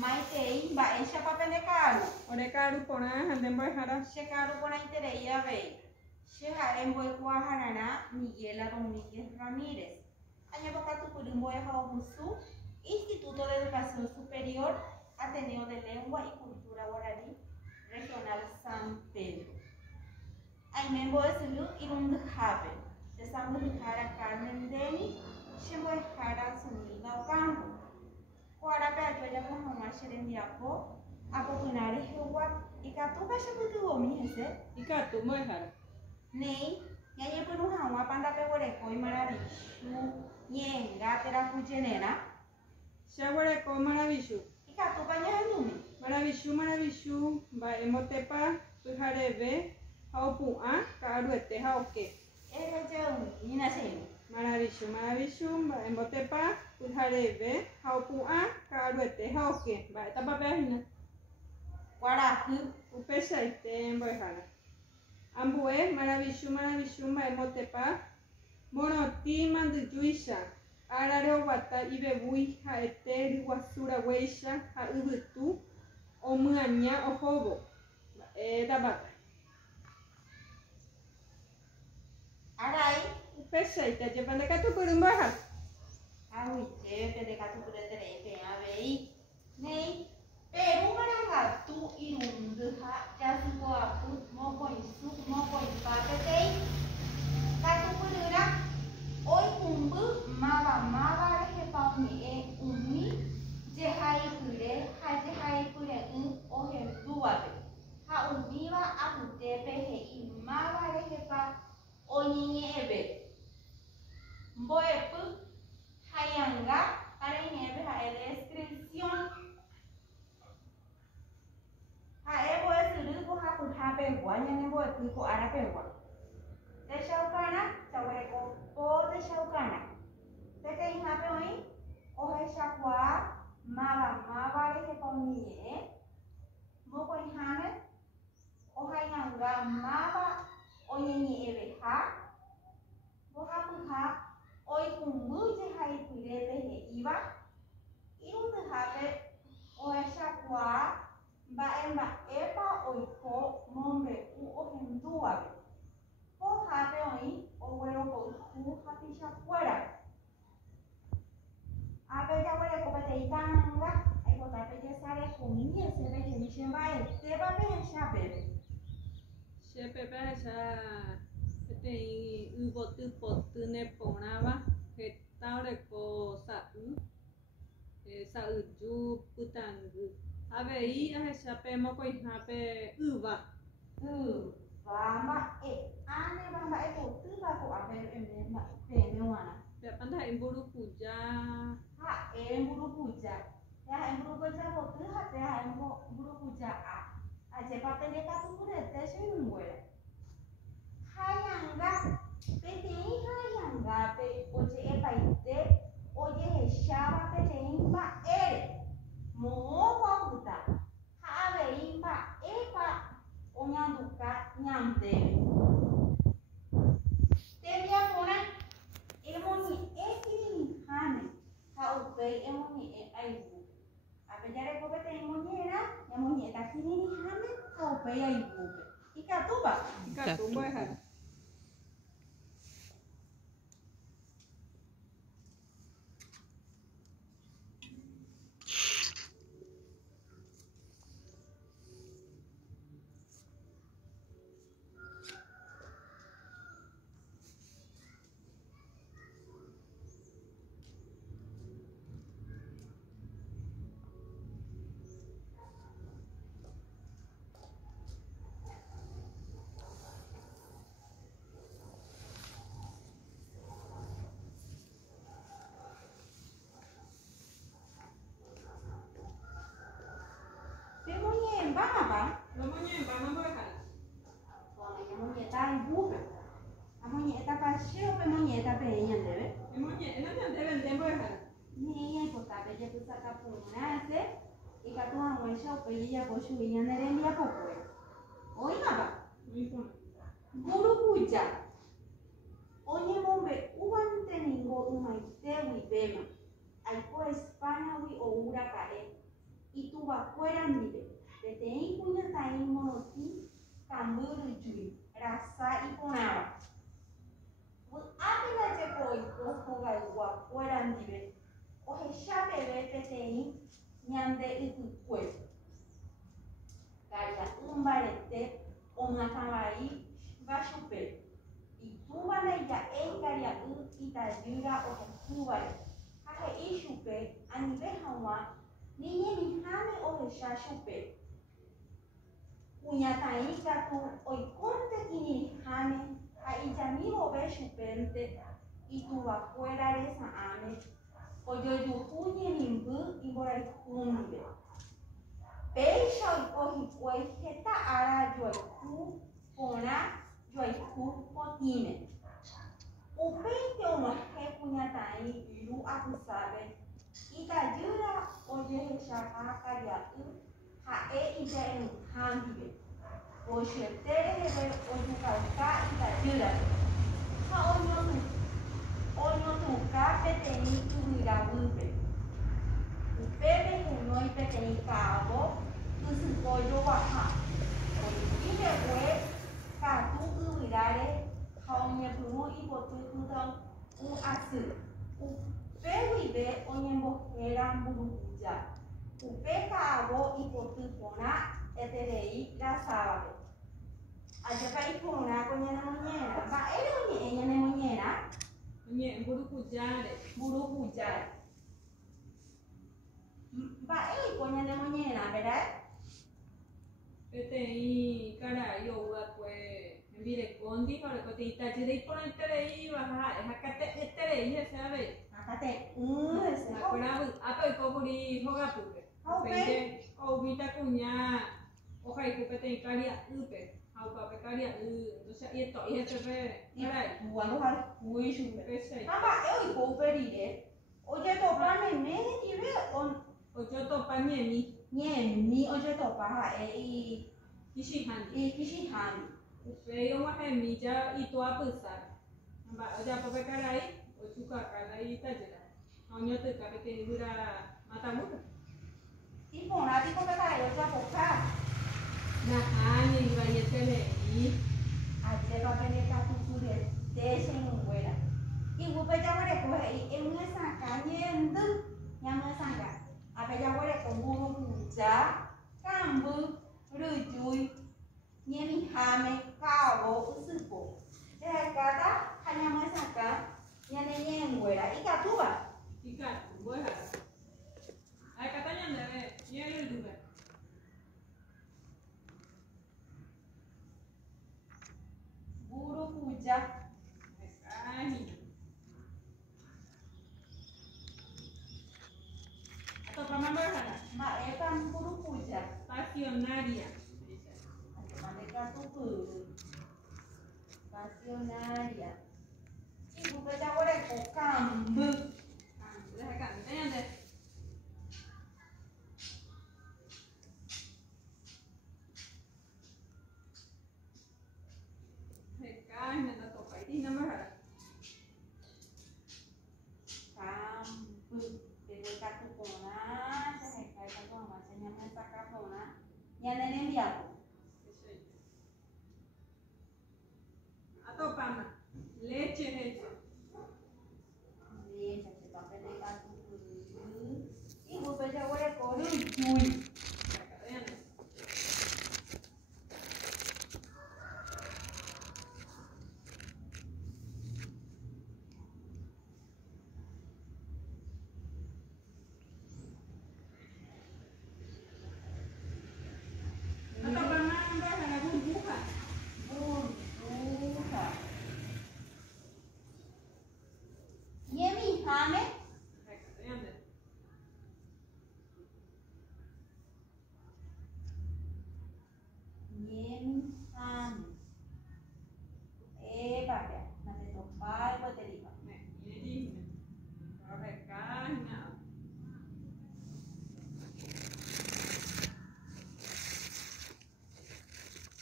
Maitei, mba'éichapa pendekáru. Orekáru porã hande mbo'ehára. Chekáru porãiterei avei. Che ha'e mbo'ekuaaharã Miguel Domínguez Ramírez. Añapokatupyry mbo'ehaogusu Instituto de Educación Superior Ateneo de Lengua y Cultura Guaraní Regional San Pedro. Aime mbo'esyry irundyhápe. Tesambyhyhára Carmen Deni, chembo'ehára Zunilda Ocampo. Kuárape aju ajapo hag̃ua che rembiapo apopyna rehegua ikatúpa chepytyvõmi hese. Ikatu mbo'ehára. Nei ñañepyrũ hag̃uápa ndapeguerekói Maravichu ñe'ẽnga terakujererã. Cheguereko Maravichu. Ikatúpa ñahendúmi. Maravichu mba'e mbotépa pyhareve ha opu'ã ka'aruete ha oke. Erejeýmina che'ĩrõ. Maravichu mba'e mbotépa pyhareve ha opu'ã ka'aruete ha oke. Mba'étapa pe'ahína. Kuarahy. Upeichaite mbo'ehára. Ambue Maravichu mba'e mbotépa morotĩ mandyjúicha. Ára reoguata ivevúi ha'ete ryguasuraguéicha ha yvytu omyaña ohóvo. Mba'étapata. Arai. Upeichaite ajépa ndekatupyry mbo'ehára. Ag̃uitépe ndekatupyreterei peẽ avei. Nei Perúmarangatu irundy ha jasypoapy mokõisu mokõipa peteĩ. Katupyrýra oikũmby máva rehepa oñe'ẽ umi jehaipyre ha jehaipyre'ỹ ohendúvape. Ha umíva apytépe he'i máva rehepa oñeñe'ẽve. Mbo'epy hañanga pareñépe ha'e descripción. Ha'e mbo'esyry pohapyhápegua ñanembo'epy ko árapegua. Techaukarã chaguereko po techaukarã. Peteĩhápe oĩ ohechakuaa máva rehepa oñeñe'ẽ. Mokõiháme ohañanga máva oñeñe'ẽveha. Mbohapyha oikũmby jehaipyrépe he'íva. Irundyhápe ohechakuaa mba'épa oiko mombe'u ohendúvape. Pohápe oĩ oguerokoyhu hapichakuérape. Ápe jaguereko peteĩ tarãnga aipota pejesarekómi hese rehemi che mba'etépa pehechapépe. Chépe pehecha peteĩ yvotypotyne porãva heta oreko sa'yju pytangy. Avei ahecha pe mokõihápe yva. Mba'e ánepa mba'epotýva ko'ápe peẽme g̃uarã. Pe'ápa ndaha'éi mburukuja. Ha'e mburukuja. Ha'e mburukuja poty ha pe ha'e mburukuja a. Ajépa pendekatupyrete che hũnguére. Hañanga peteĩ hañangápe oje'epaite ojehecháva peteĩ mba'ére. Moõpa opyta. Ha avei mba'épa oñanduka ñandéve. Tembiaporã emoñe'ẽ kirirĩháme ha upéi emoñe'ẽ aivúpe. Ápe jareko peteĩ moñe'ẽrã ñamoñe'ẽta kirirĩháme ha upéi aivúpe. Ikatúpa. Ikatu mbo'ehára. Pemoñe'ẽmbámapa. Nomoñe'ẽmbáma mbo'ehára. Ñamoñe'ẽta aivúpe. Amoñe'ẽta pache o pemoñe'ẽta peẽ ñandéve. Emoñe'ẽna ñandéve nde mbo'ehára. Nei aipotápe jepysakaporãse ikatu hag̃uáicha upéi jejapo chugui ñane rembiapokue. Oĩmapa. Mburukuja oñemombe'úvanteniko ymaitégui péma. Aiko Españagui ouraka'e vacuerandire. Detém cunhataí monoti, camburu jui, rasa e ponava. O águila de boi, o vai vacuerandire. O rechape detém, nhande e cucuê. Gaia umbarete, onatamaí, vachupe. E tu vai já em gaia itadira o cubare. Hahe ishupe, anive hawa, ninye ni hame o rechachupe. Cunhataí gatu oiconte kini hame, a itami o vechupente, e tu vacuera essa ame. O jojo punye nimbu e borai kundibe. Peixe o corriquei reta ara joiku, pona, joiku, potime. O peito uma recunhatai, lu abusabe. Itajura o jerechapa cariatu, hae ide handibe. O chetere rebe o jucauca itajura. Ha onyo tuca peteni tuirabupe. O bebê com nós tem cabo, tu se pode ouvir. O que é catu uirare, haunya tumo e botu tudo aço. O bebê onye morrera muruja. O pecado e botu pona eterei da sábado. A gente vai pona com a mulher, mas ele é mulher. Nye Muruja. Mbak Eli punya namanya ¿verdad? Petei cara yo pues mire condi para que te itachi por el terei baja es acá te terei ya sabe Akate, la cona apa y cobri hoga puke pende o vita cuña o kai ku petei caria upe au pa caria entonces y esto y este cara buano har kui shupe. pese Mbak Eli coverire. Oye topa me tibe on o yo topa mi ni oye topa kishi handi kishi han. upe yo ma mi ja y to apusar amba o ja pa carai o chuka carai tajera onyo te ka petei dura matamu Tipo na tipo que caiu já boca. na hani vai tele e Aje pa pene ka tukure deixa em buena. E o pe já vai correr e uma saca nyendu nyama sanga. Apa já vai com buru puja, cambu, rujui, nyemi hame, cabo, usupo. É cada hanya masaka nyane nyenguera e catuba. ika boa ai katanya ndare ye duga Buru puja. ai atau pamamba hana Ma é para buru puja. pasionaria Mereka tuh pasionaria. Ibu baca boleh kok kambu. udah kan katanya deh Heka, nanda topai di nama hara. Kambu. Bebe katu kona, saya kayak katu macamnya masak kona. Yang nenek lihat. Atau pama, leche leche. Ini saya pakai nenek katu dulu. Ibu baca boleh kok cuy. Katanya deh. Atau pama nanda hara burbuhan. Burbuha. Nyemi hame. Katanya deh. Nyemi hame. Pakai. Nanti topai buat terima. Nih, ini di. Kalau Heka, nah.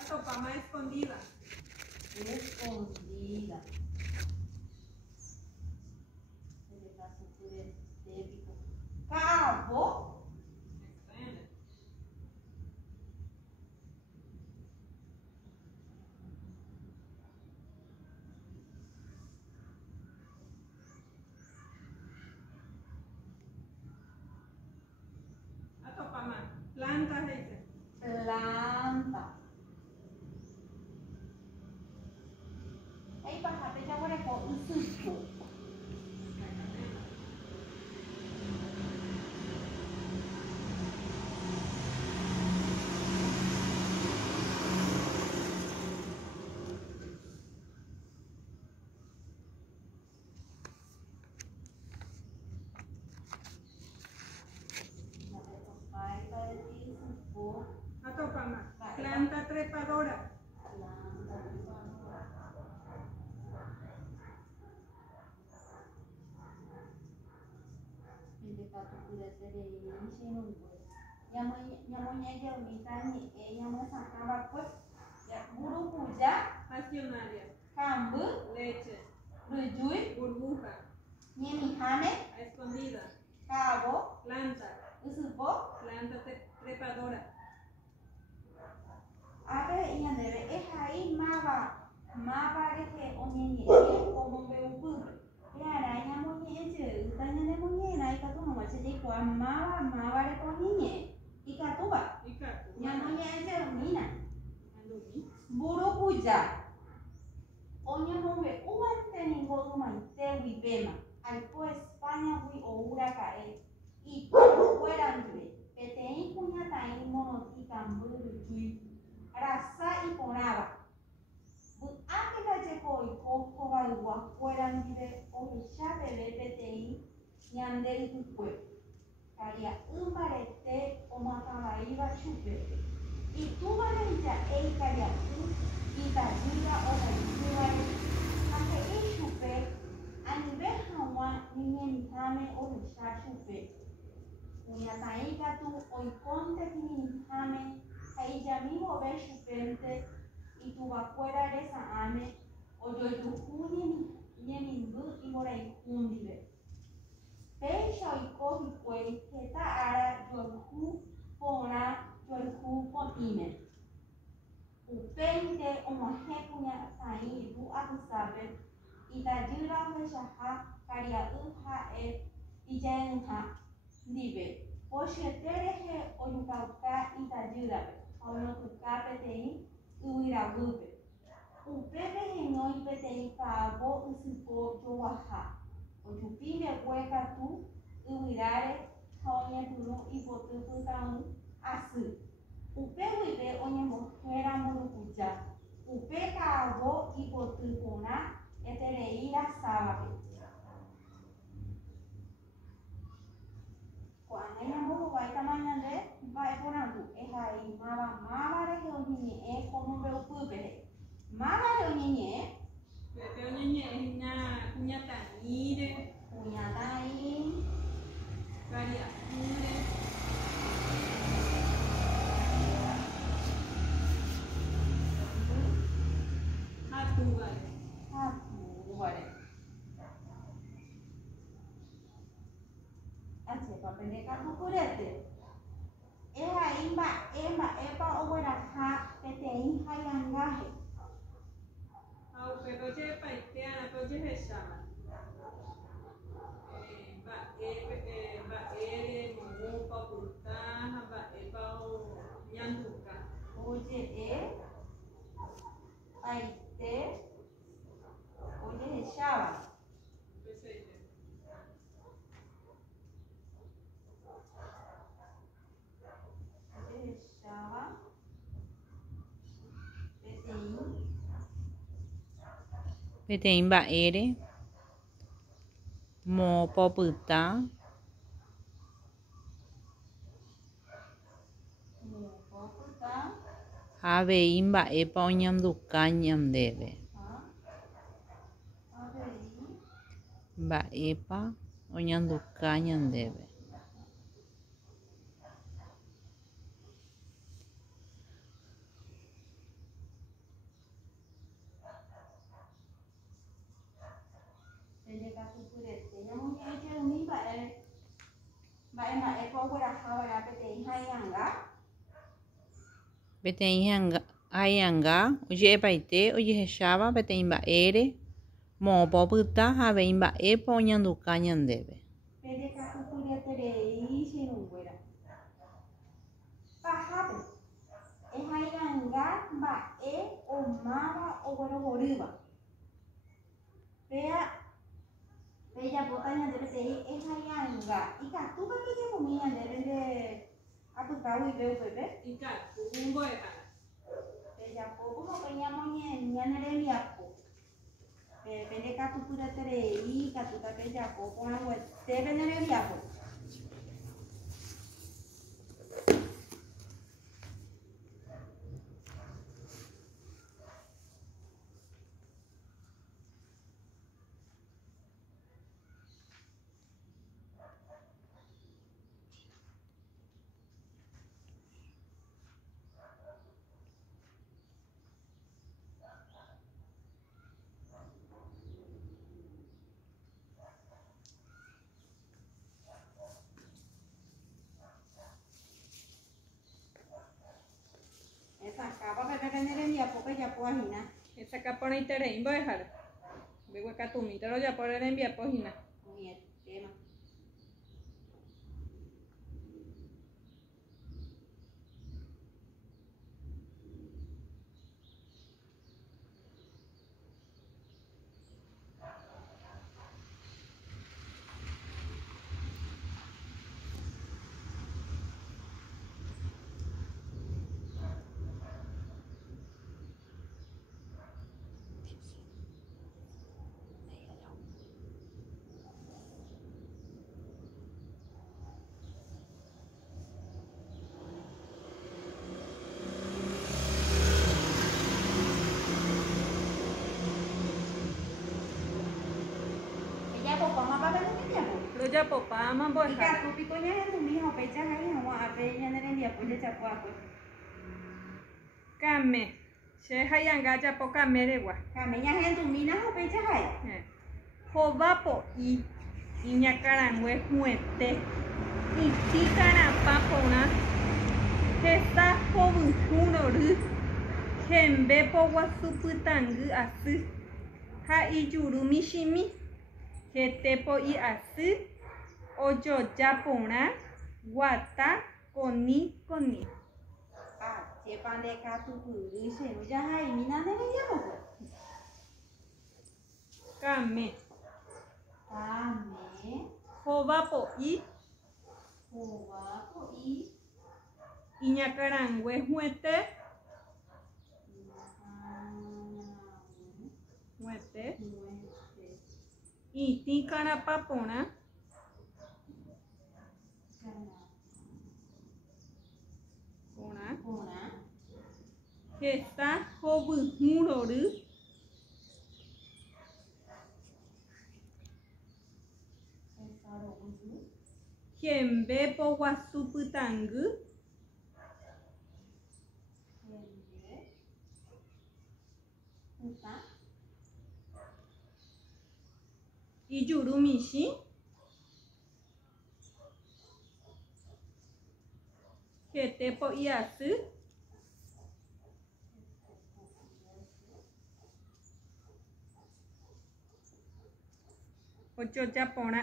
Atau pama escondida. Escondida. Ele tá super épico. Cabo. Katanya deh. Planta trepadora. Accionaria. Leche. Burbuja. A escondida. Planta. Planta trepadora. A ver, y andere, es ahí mava de que oñeñe, como veo puro. Yara, ya moñeñe, utanya de moñena, y catu no mache de kwa mava de oñeñe. Y catuba. Ya moñeñe, mina. Buru puja. Oñe move, uante ningo umaite wibema. Al po España wi o huracae. Y todo fuera libre. Petein puñata en monotica mburu chui. Rasa y ponaba. Antes de que hoy cojo valua fuera libre o ya bebé petein ñandel tu pueblo. Caría un barete o mataba iba chupe. Y tú valenta el caría y tayuda o tayuda. Hace el chupe a nivel jawa ni tame o ya chupe. Uñataika tu hoy ponte ni tame. Ahí ya mismo ves chupente y tu vacuera de esa ame o yo tu juni ni mindu y por ahí jundive. Pecho y cogi pues que ta ara yo ju pona yo ju ponime. Upente o moje puña ahí tu abusabe y ta yura fechaja caria uja y ya uja dive. Oye tereje o yucauca y ta yura. Ono tu capetei uira gupe. Upete genoi petei cabo usipo yoaha. O chupime hueca tu uirare haoña tuno y botutu taun asu. Upe huipe oña mojera murucucha. Upe cabo y botutona etereira sábabe. Cuando ella mojo va a mañana vai porando es ahí mava de que oñeñe como veo pupe mava de oñeñe Pepe oñeñe es una cuñatanire. Cuñataí Cariacure. Hatugare. Hatugare. Ache papel de catucurete. Es ahí epa o buena ja peteín hayangaje. Au pecoche paiteana, pecoche heshama. Baere, momupa, purtaja, baepa o yanduka. Oye, paite, oye, echaba. Peteĩ mba'ére mopopyta ha avei mba'épa oñanduka ñandéve. Mba'épa oñanduka ñandéve. Peteĩ haiyanga oje'epaite ojehecháva peteĩ mba'ére moõpa opyta ha avei mba'épa oñanduka ñandéve. Pahápe ehaiyanga mba'e omáva oguerovorýva. Pejapóta ñande peteĩ ehaiyanga ikatúpa pejapomi ñande rende apykáguipe upépe. Ikatu mbo'ehára. Pejapo como ñane rembiapo. Pende katupyreterei katúta pejapo porãguetépe ne rembiapo. cañera ni a poco ya puedo imaginar. Esa capona y tere, voy a dejar. Vengo acá tú, mi tero ya por el envía página. Con el tema. Lo ya papá, mamá voy a dejar. Ika tu piconya yang tu miho peja hai hawa ape nya nere dia punya chapo aku. Kame. Se hayanga ya poca meregua. Kame nya yang tu mina ho peja hai. Jovapo y ñacarangüe muete. Y ticana papona. Hesta jovujunoru. Jembe po guasuputangu asu. Ha iyuru mishimi. Jetepo y asu. Oyo yapona. Guata koni. Ah, cepan deka tu puri se nu ja hai mina nere dia mo. Kame. Kame. Jovapo y Hoba ko i. ñacarangüe muete. Muete. Y ticana papona. Ona. Hesta jovujunoru. Jembe po guasuputangu. Iyuru mishi. Jetepo y asu. Ocho yapona.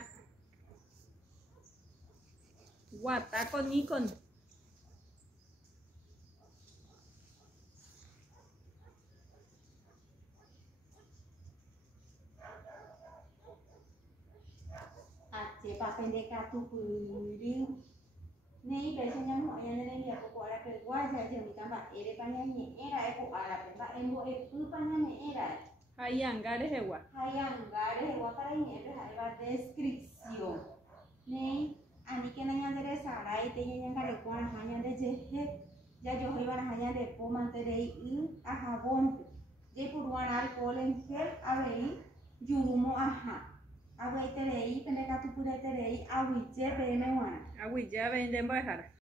Guata koni. Cepa pendeka tu puri. Nei peja nya mo nya nere dia ko ara ke gua ja je mi tamba ere panya ni era e ko ara pe ba embo e pu panya ni era. Hayanga de hewa. Hayangare hewa para ni ere ha ba descripción. Nei ani ke na nya nere sara ite nya ngare ko ara hanya de je he ya yo iba na hanya de po mantere i a jabón. Je puruan alcohol en gel a rei yurumo aha. Agua iterei, pendeka tu pura iterei, agua je be me wana. Agui ya venden voy a dejar.